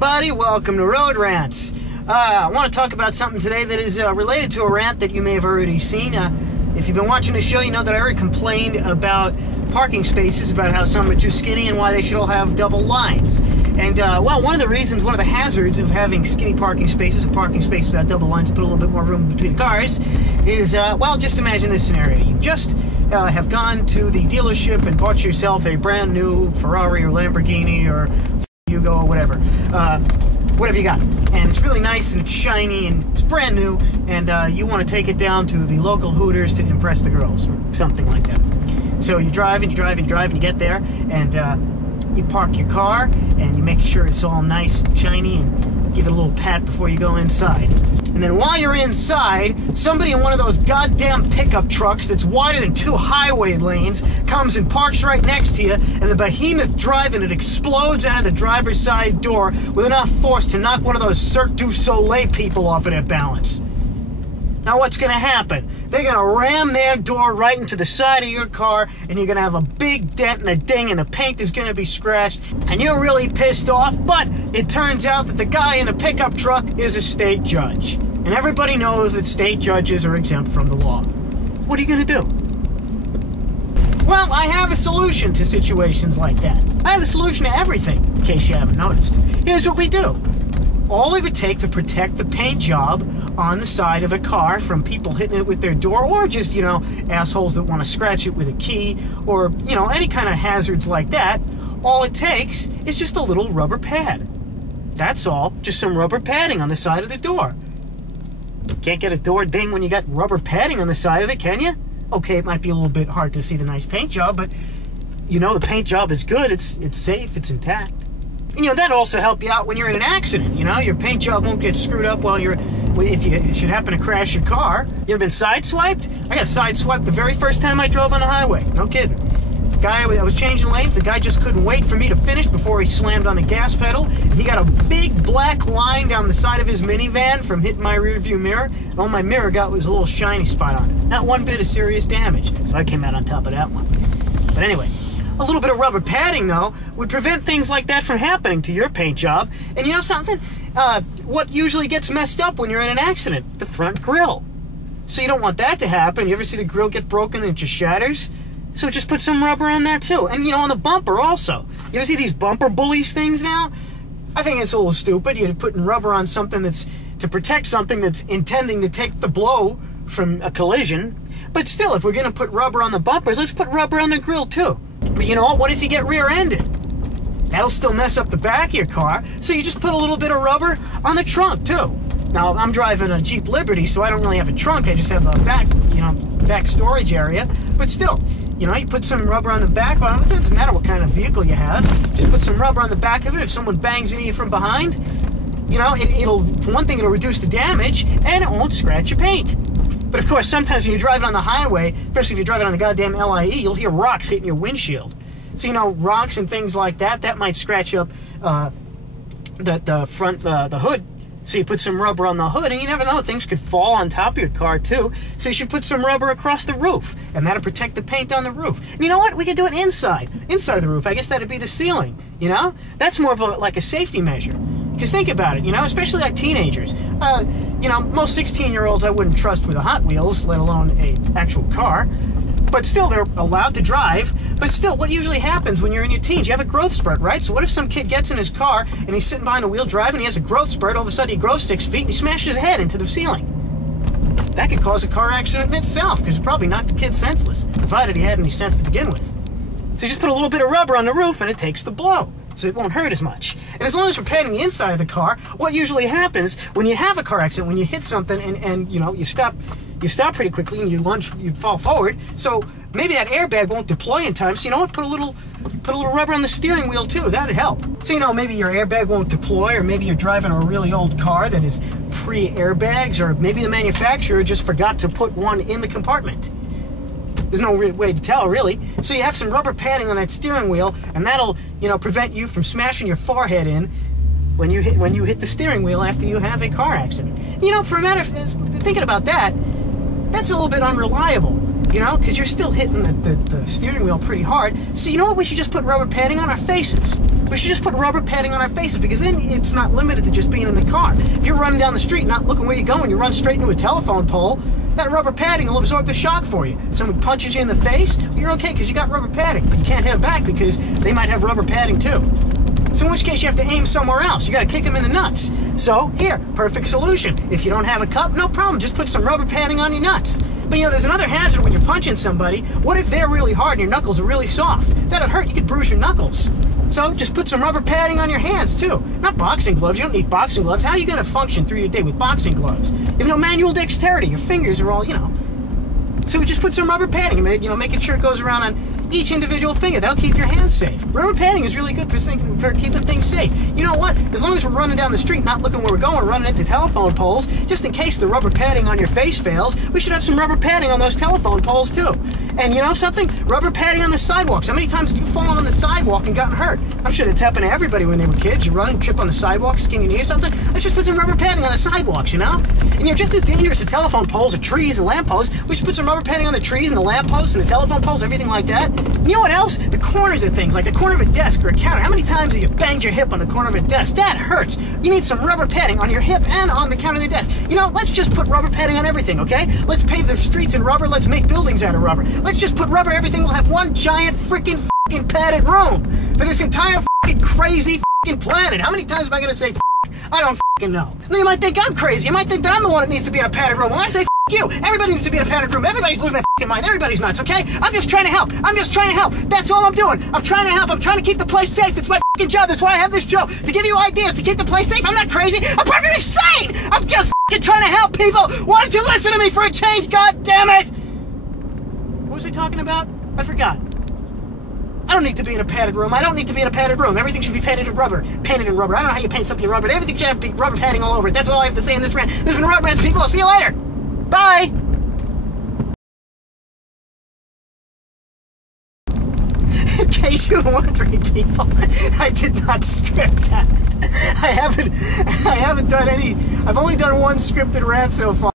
everybody, welcome to Road Rants. I want to talk about something today that is related to a rant that you may have already seen. If you've been watching the show, you know that I already complained about parking spaces, about how some are too skinny and why they should all have double lines. And, well, one of the hazards of having skinny parking spaces, a parking space without double lines, put a little bit more room between cars, is, well, just imagine this scenario. You just have gone to the dealership and bought yourself a brand new Ferrari or Lamborghini or Yugo or whatever you got, and it's really nice and it's shiny and it's brand new, and you want to take it down to the local Hooters to impress the girls or something like that. So you drive and you drive and you drive and you get there, and you park your car and you make sure it's all nice and shiny and give it a little pat before you go inside. And then while you're inside, somebody in one of those goddamn pickup trucks that's wider than 2 highway lanes comes and parks right next to you, and the behemoth driving it explodes out of the driver's side door with enough force to knock one of those Cirque du Soleil people off of their balance. Now what's going to happen? They're going to ram their door right into the side of your car, and you're going to have a big dent and a ding, and the paint is going to be scratched, and you're really pissed off, but it turns out that the guy in the pickup truck is a state judge. And everybody knows that state judges are exempt from the law. What are you going to do? Well, I have a solution to situations like that. I have a solution to everything, in case you haven't noticed. Here's what we do. All it would take to protect the paint job on the side of a car from people hitting it with their door, or just, you know, assholes that want to scratch it with a key, or, you know, any kind of hazards like that, all it takes is just a little rubber pad. That's all. Just some rubber padding on the side of the door. Can't get a door ding when you got rubber padding on the side of it, can you? Okay, it might be a little bit hard to see the nice paint job, but you know the paint job is good, it's safe, it's intact. And, you know, that'll also help you out when you're in an accident, you know? Your paint job won't get screwed up while if you should happen to crash your car. You ever been sideswiped? I got sideswiped the very first time I drove on the highway. No kidding. I was changing lanes, the guy just couldn't wait for me to finish before he slammed on the gas pedal. He got a big black line down the side of his minivan from hitting my rearview mirror, and all my mirror got was a little shiny spot on it. Not one bit of serious damage, so I came out on top of that one. But anyway, a little bit of rubber padding, though, would prevent things like that from happening to your paint job. And you know something? What usually gets messed up when you're in an accident? The front grille. So you don't want that to happen. You ever see the grille get broken and it just shatters? So just put some rubber on that too. And, you know, on the bumper also. You ever see these bumper bullies things now? I think it's a little stupid. You're putting rubber on something that's to protect something that's intending to take the blow from a collision. But still, if we're going to put rubber on the bumpers, let's put rubber on the grill too. But you know what if you get rear-ended? That'll still mess up the back of your car. So you just put a little bit of rubber on the trunk too. Now, I'm driving a Jeep Liberty, so I don't really have a trunk. I just have a back storage area. But still, you know, you put some rubber on the back. Well, it doesn't matter what kind of vehicle you have. Just put some rubber on the back of it. If someone bangs into you from behind, you know, it'll, for one thing, it'll reduce the damage, and it won't scratch your paint. But, of course, sometimes when you're driving on the highway, especially if you're driving on the goddamn LIE, you'll hear rocks hitting your windshield. So, you know, rocks and things like that, that might scratch up the hood. So you put some rubber on the hood, and you never know, things could fall on top of your car too. So you should put some rubber across the roof, and that'll protect the paint on the roof. And you know what? We could do it inside of the roof. I guess that'd be the ceiling, you know? That's more of like a safety measure. Because think about it, you know, especially like teenagers. You know, most 16-year-olds I wouldn't trust with a Hot Wheels, let alone an actual car. But still, they're allowed to drive. But still, what usually happens when you're in your teens? You have a growth spurt, right? So what if some kid gets in his car and he's sitting behind a wheel driving, and he has a growth spurt, all of a sudden he grows 6 feet and he smashes his head into the ceiling? That could cause a car accident in itself, because it probably knocked the kid senseless, provided he had any sense to begin with. So you just put a little bit of rubber on the roof and it takes the blow, so it won't hurt as much. And as long as we're padding the inside of the car, what usually happens when you have a car accident, when you hit something and you know, you stop pretty quickly and you fall forward, so maybe that airbag won't deploy in time, so you know what, put a little rubber on the steering wheel too, that'd help. So, you know, maybe your airbag won't deploy, or maybe you're driving a really old car that is pre-airbags, or maybe the manufacturer just forgot to put one in the compartment. There's no way to tell, really. So you have some rubber padding on that steering wheel, and that'll, you know, prevent you from smashing your forehead in when you hit the steering wheel after you have a car accident. You know, for a matter of thinking about that, that's a little bit unreliable, you know, because you're still hitting the steering wheel pretty hard. So you know what? We should just put rubber padding on our faces. We should just put rubber padding on our faces, because then it's not limited to just being in the car. If you're running down the street, not looking where you're going, you run straight into a telephone pole, that rubber padding will absorb the shock for you. If someone punches you in the face, you're okay because you got rubber padding. But you can't hit them back because they might have rubber padding too. So in which case you have to aim somewhere else. You got to kick them in the nuts. So here, perfect solution. If you don't have a cup, no problem. Just put some rubber padding on your nuts. But you know, there's another hazard when you're punching somebody. What if they're really hard and your knuckles are really soft? That'd hurt. You could bruise your knuckles. So just put some rubber padding on your hands too. Not boxing gloves. You don't need boxing gloves. How are you going to function through your day with boxing gloves? You have no manual dexterity. Your fingers are all, you know. So we just put some rubber padding, you know, making sure it goes around on each individual finger. That'll keep your hands safe. Rubber padding is really good for keeping things safe. You know what? As long as we're running down the street, not looking where we're going, running into telephone poles, just in case the rubber padding on your face fails, we should have some rubber padding on those telephone poles too. And you know something? Rubber padding on the sidewalks. How many times have you fallen on the sidewalk and gotten hurt? I'm sure that's happened to everybody when they were kids. You run and trip on the sidewalk, skin your knee or something. Let's just put some rubber padding on the sidewalks, you know? And you know, just as dangerous as telephone poles or trees and lampposts, we should put some rubber padding on the trees and the lampposts and the telephone poles, everything like that. You know what else? The corners of things, like the corner of a desk or a counter. How many times have you banged your hip on the corner of a desk? That hurts. You need some rubber padding on your hip and on the counter of the desk. You know, let's just put rubber padding on everything, okay? Let's pave the streets in rubber. Let's make buildings out of rubber. Let's just put rubber everything. We'll have one giant freaking padded room for this entire crazy planet. How many times am I going to say I don't know? And you might think I'm crazy. You might think that I'm the one that needs to be in a padded room. Well, I say you. Everybody needs to be in a padded room. Everybody's losing their mind. Everybody's nuts, okay? I'm just trying to help. I'm just trying to help. That's all I'm doing. I'm trying to help. I'm trying to keep the place safe. That's my job. That's why I have this show. To give you ideas to keep the place safe. I'm not crazy. I'm perfectly sane. I'm just trying to help people. Why don't you listen to me for a change? God damn it! What was I talking about? I forgot. I don't need to be in a padded room. I don't need to be in a padded room. Everything should be painted in rubber. Painted in rubber. I don't know how you paint something in rubber. Everything should have to be rubber padding all over it. That's all I have to say in this rant. This has been Rants, people. I'll see you later. Bye! In case you were wondering, people, I did not script that. I haven't done any. I've only done one scripted rant so far.